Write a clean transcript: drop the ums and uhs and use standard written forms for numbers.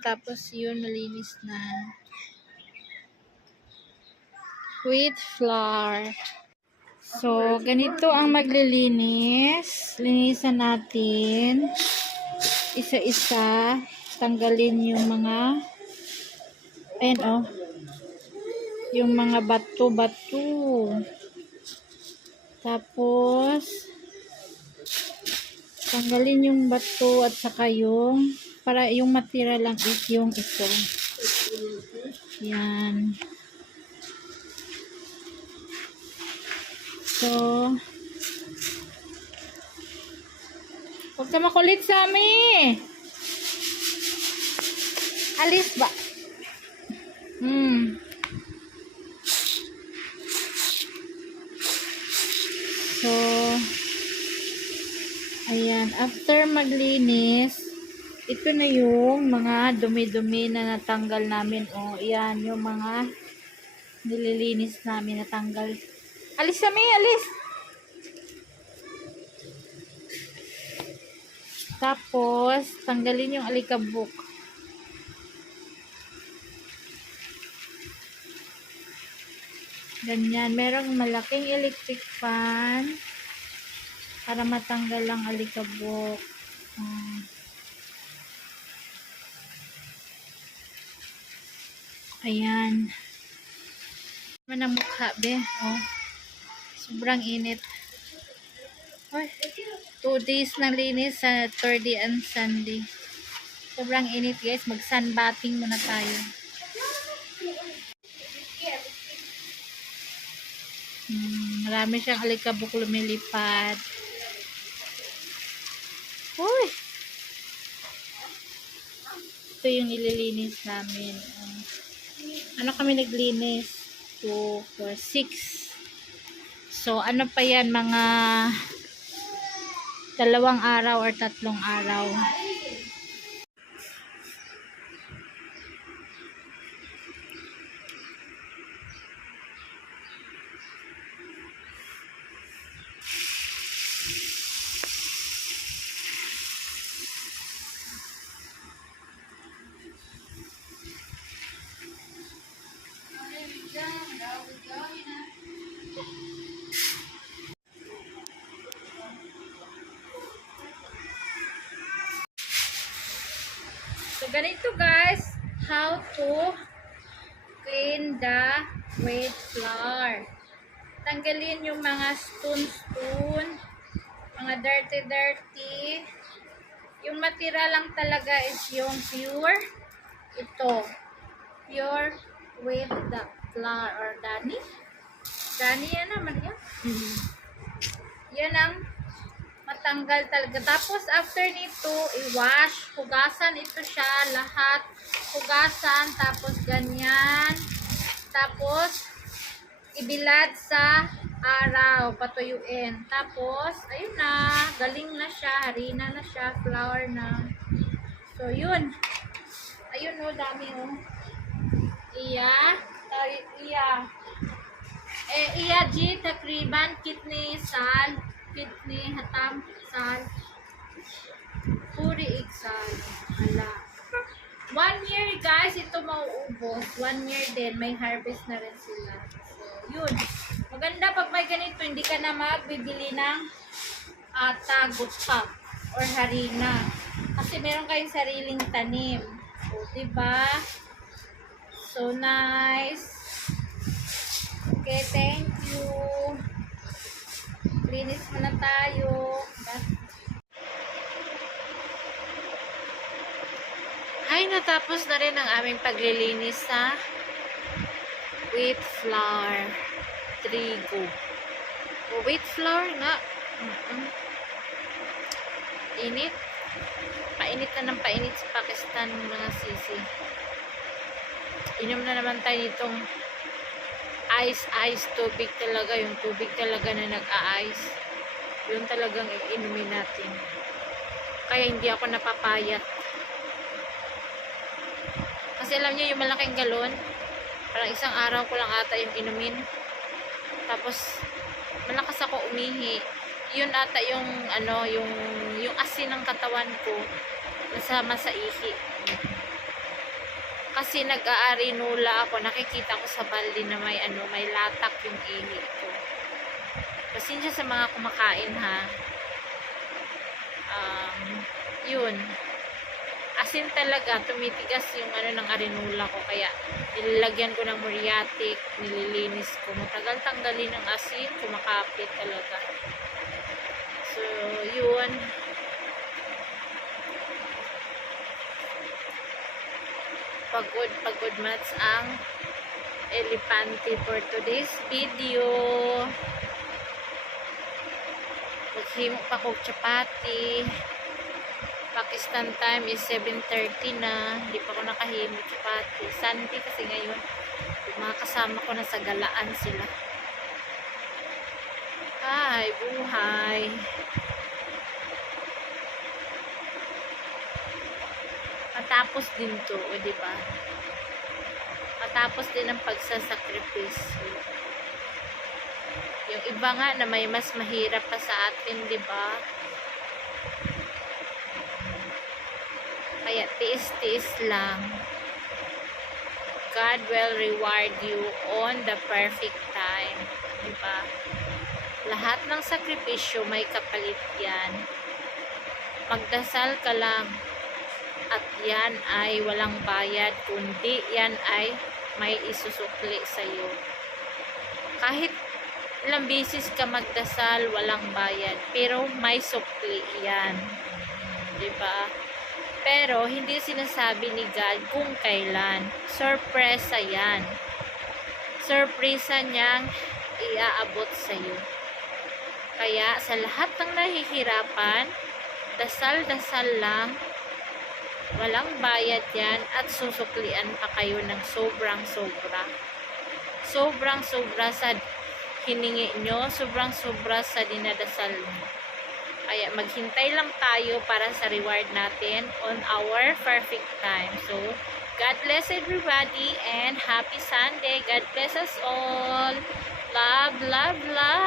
tapos yun, malinis na. With flour. So, ganito ang maglilinis. Linisan natin. Isa-isa. Tanggalin yung mga ayan oh. Yung mga bato-bato. Tapos tanggalin yung bato at saka yung para yung matira lang is yung ito. Yan. So, huwag ka makulit sa amin. Alis ba? So, ayan. After maglinis, ito na yung mga dumi-dumi na natanggal namin. O, ayan. Yung mga nililinis namin natanggal. Alis kami, alis! Tapos, tanggalin yung alikabok. Ganyan. Merong malaking electric fan para matanggal ang alikabok. Ayan. Naman ang mukha, be. Oh. Sobrang init. Oy, 2 days na linis sa Thursday and Sunday. Sobrang init, guys. Mag-sunbathing muna tayo. Marami siyang alikabok lumilipad. Uy! Ito yung nililinis namin. Ano kami naglinis? 2, 4, 6. So, ano pa yan? Mga 2 araw or 3 araw. So, ganito guys, how to clean the wheat flour. Tanggalin yung mga stone, mga dirty. Yung matira lang talaga is yung pure, ito, pure wheat flour or dani. Dani yan naman yan. Yan ang matanggal talaga. Tapos, after nito, i-wash. Hugasan ito siya. Lahat. Hugasan. Tapos, ganyan. Tapos, ibilad sa araw. Patuyuin. Tapos, ayun na. Galing na siya. Harina na siya. Flour na. So, yun. Ayun o. Dami o. Iya ji takriban kitni sal. Kitni hatam sal puri iksal ala 1 year guys ito mauubos 1 year din may harvest na rin sila. So yun, maganda pag may ganito hindi ka na magbibili ng gutak or harina kasi meron kayong sariling tanim. O diba, so nice. Okay, thank you. Linis muna tayo. Ay, natapos na rin ang aming paglilinis sa wheat flour. Trigo. O, wheat flour nga. Init. Painit na ng painit sa Pakistan, mga sisi. Inom na naman tayo nitong ice tubig talaga, yung tubig talaga na nag-a-ice yun talagang inumin natin, kaya hindi ako napapayat kasi alam niyo yung malaking galon parang 1 araw ko lang ata yung inumin, tapos malakas ako umihi, yun ata yung yung asin ng katawan ko nasama sa ihi. Kasi nag-aarinula ako, nakikita ko sa balde na may may latak yung ihi ko. Pasensya sa mga kumakain ha. Yun. Asin talaga, tumitigas yung ng arinula ko, kaya nilalagyan ko ng muriatic, nililinis ko. Matagal tanggalin ang asin, kumakapit talaga. So, yun. Pagod mats ang elepante for today's video. Maghimo pa kong chapati. Pakistan time is 7:30 na. Hindi pa ako nakahimo chapati. Sunday kasi ngayon. Yung mga kasama ko na sa galaan sila. Ay, buhay. Matapos din to, o diba? Matapos din ang pagsasakripisyo. Yung iba nga na may mas mahirap pa sa atin, diba? Kaya tiis-tiis lang. God will reward you on the perfect time. Diba? Lahat ng sakripisyo may kapalit yan. Magdasal ka lang. At yan ay walang bayad, kundi yan ay may isusukli sa iyo. Kahit ilang bisis ka magdasal, walang bayad, pero may sukli yan. Diba? Pero hindi sinasabi ni God kung kailan. Sorpresa yan. Sorpresa niyang iaabot sa iyo. Kaya sa lahat ng nahihirapan, dasal-dasal lang. Walang bayad yan at susuklian pa kayo ng sobrang-sobra. Sobrang-sobra sa hiningi nyo, sobrang-sobra sa dinadasal nyo. Kaya maghintay lang tayo para sa reward natin on our perfect time. So, God bless everybody and happy Sunday. God bless us all. Love, love, love.